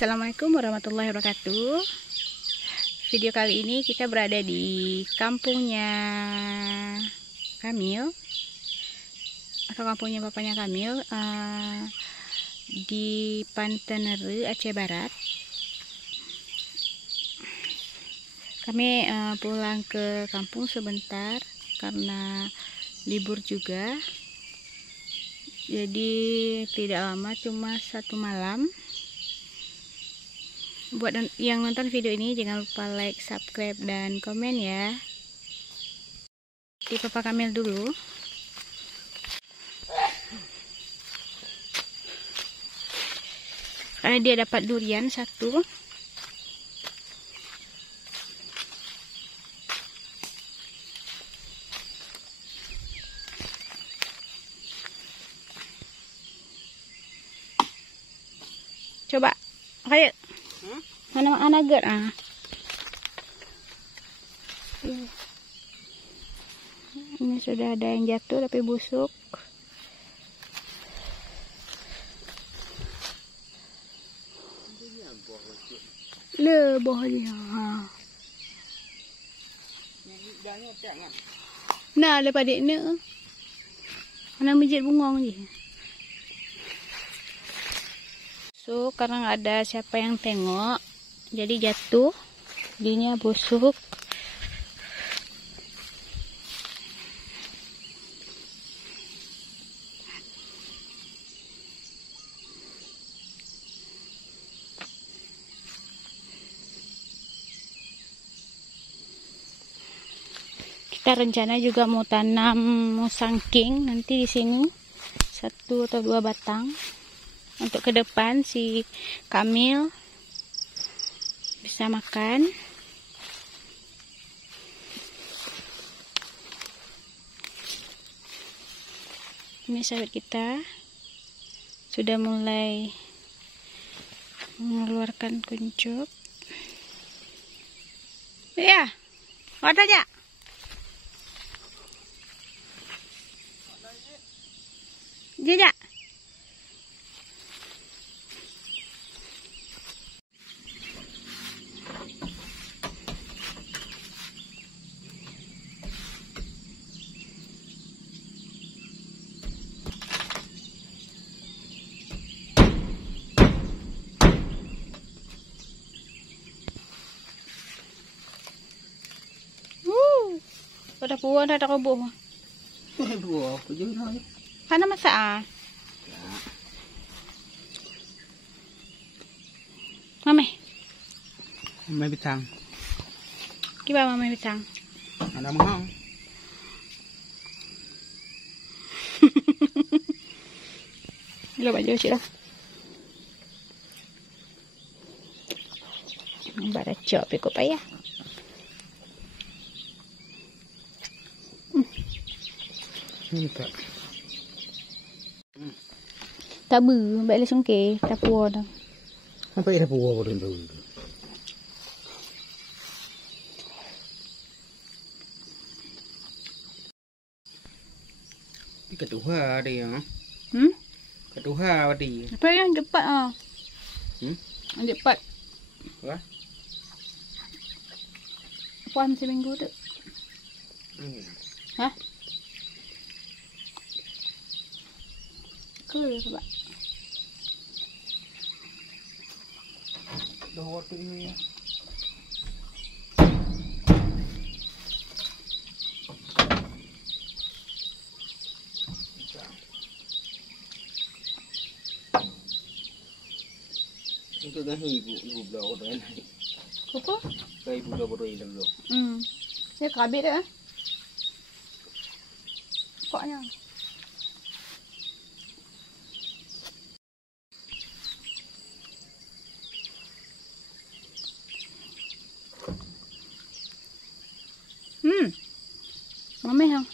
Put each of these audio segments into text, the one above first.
Assalamualaikum warahmatullahi wabarakatuh. Video kali ini kita berada di kampungnya Kamil atau kampungnya bapaknya Kamil di Pantanere, Aceh Barat. Kami pulang ke kampung sebentar karena libur juga, jadi tidak lama, cuma 1 malam. Buat yang nonton video ini jangan lupa like, subscribe, dan komen ya. Di Papa Kamil dulu. Karena dia dapat durian 1. Coba, ayo. Mana anak Ini sudah ada yang jatuh tapi busuk. Le bohnya. Nah, lepas dek ni. Mana mijit bungong je. So, karena nggak ada siapa yang tengok, jadi jatuh, jadinya busuk. Kita rencana juga mau tanam musangking nanti di sini 1 atau 2 batang untuk ke depan si Kamil bisa makan. Ini sahabat kita sudah mulai mengeluarkan kuncup. Ya, ada aja. Jejak. Pada puan ada kebo. Buah apa je lah. Kana masak ah. Mame. Mame bitang. Kiba mame bitang. Ada mahal. Lo baju sih lah. Bara cop ikut payah. Ini tak. Tabu, baik langsung ke tapu dah. Apa ini buah boleh tu? Ketuha dia. Ketuha dia. Apa yang cepat ah? Yang cepat. Wah. Puan seminggu tu. Hah? Cool coba. Dah waktu ini. Untuk dah ibu belau dah naik. Apa? Kau ibu dah berdua hilang dulu. Ya kabit dah. Pokoknya. Mame hang.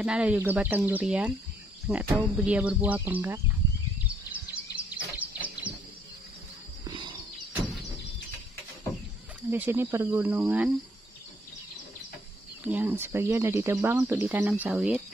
sana ada juga batang durian. Nggak tahu dia berbuah apa enggak. Di sini pergunungan yang sebagian ada ditebang untuk ditanam sawit.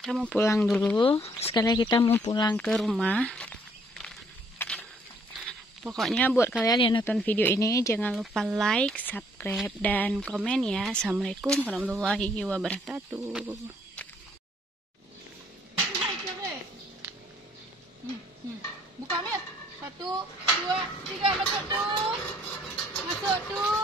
Kita mau pulang dulu. Sekali kita mau pulang ke rumah. Pokoknya buat kalian yang nonton video ini, jangan lupa like, subscribe, dan komen ya. Assalamualaikum warahmatullahi wabarakatuh. Buka Mir. 1, 2, 3. Masuk tuh. Masuk tuh.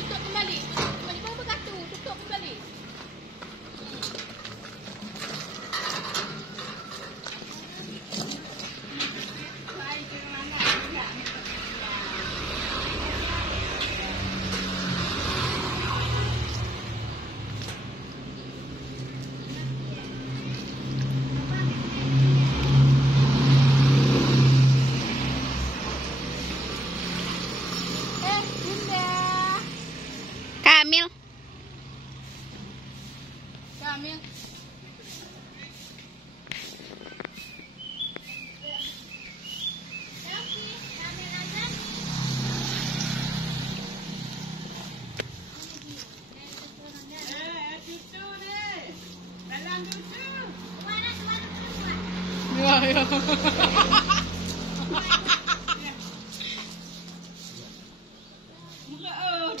Tutup kembali. Kembali berapa kartu? Tutup kembali. Kamil. Kamil.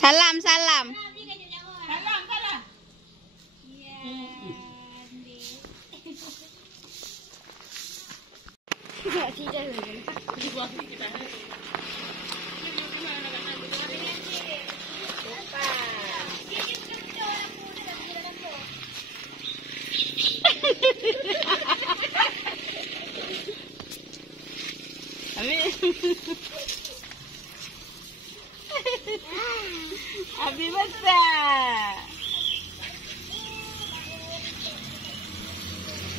Salam, salam. Salam, salam. Abi besar.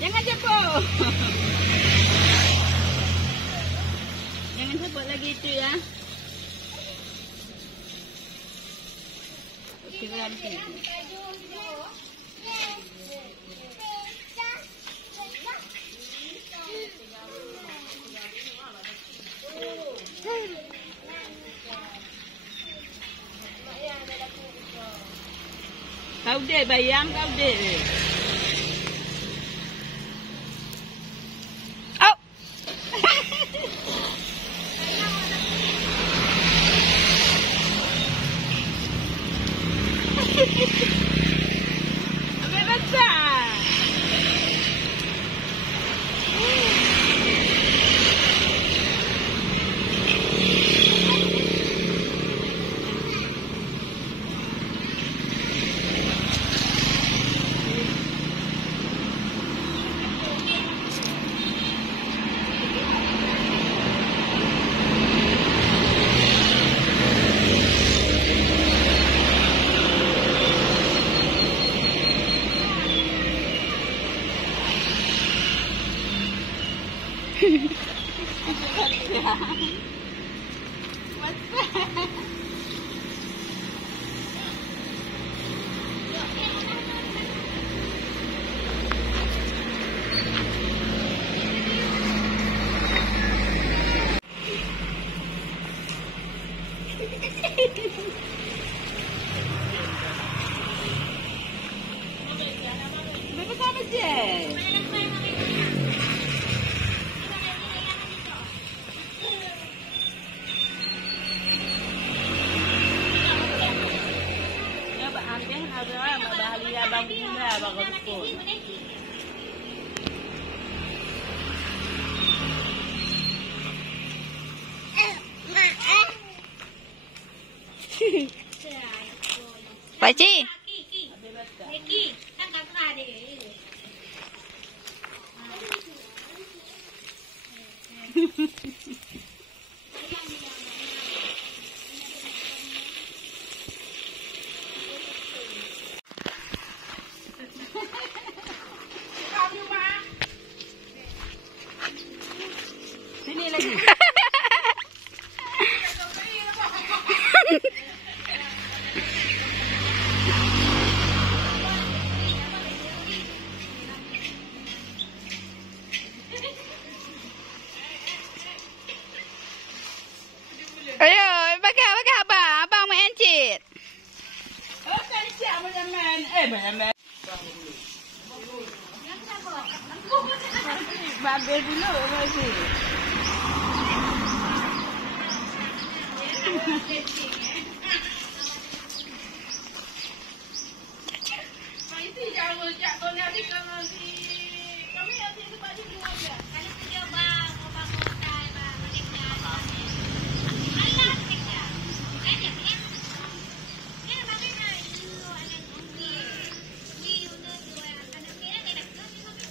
Jangan cepuk. Jangan cepuk lagi itu ya. Oke, berhenti. Kau deh bayang, kau deh. Oh. Ambil besar. Pakcik. Babil dulu, babil. Itu jangan rojak kau nanti kalau nanti kami nanti sebab dia dua dia. Kalau dia bang, bang hotel bang, mereka. Allah mereka. Ada ni. Ni bagi nak itu anak kami. Ni untuk dua anak dia ni nak kau ni kami.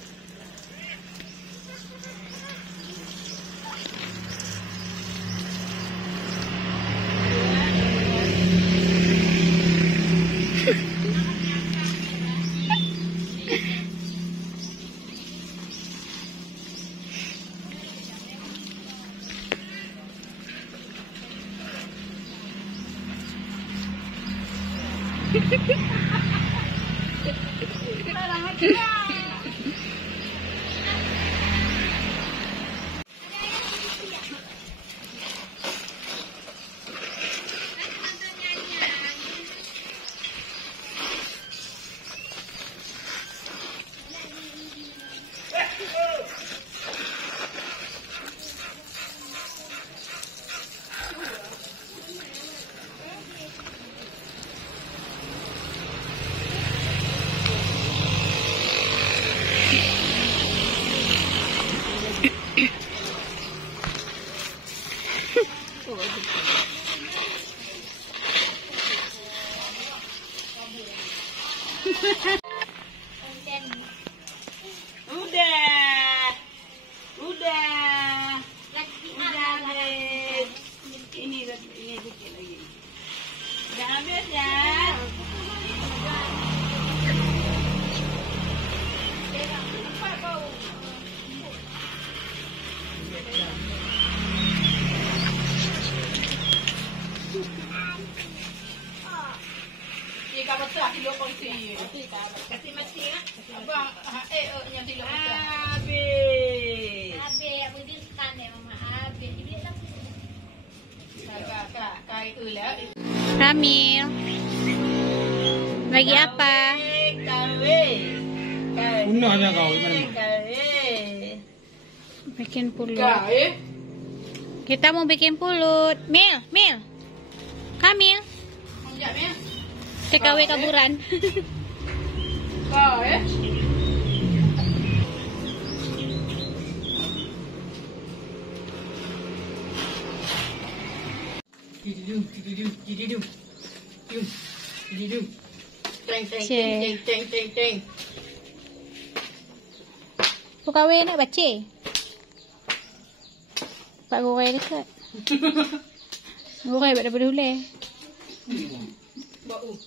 Udah, habis. Ini dikit lagi. Udah habis ya. Kalau tak kilo kongsi. Kasih mati ya. Abang yang kilo mati. Habis. Habis apa dia sekan ya mama. Habis dia tak. Kak itulah. Kamil. Lagi apa? Kawin. Punahnya kau gimana? Kawin. Bikin pulut. Kawin. Kita mau bikin pulut. Mil. Kamil. Sekejap ya. TKW kaburan. Kau Teng. Tu kahwin nak baca. Pak goreng dekat. Goreng daripada hulai. Bau.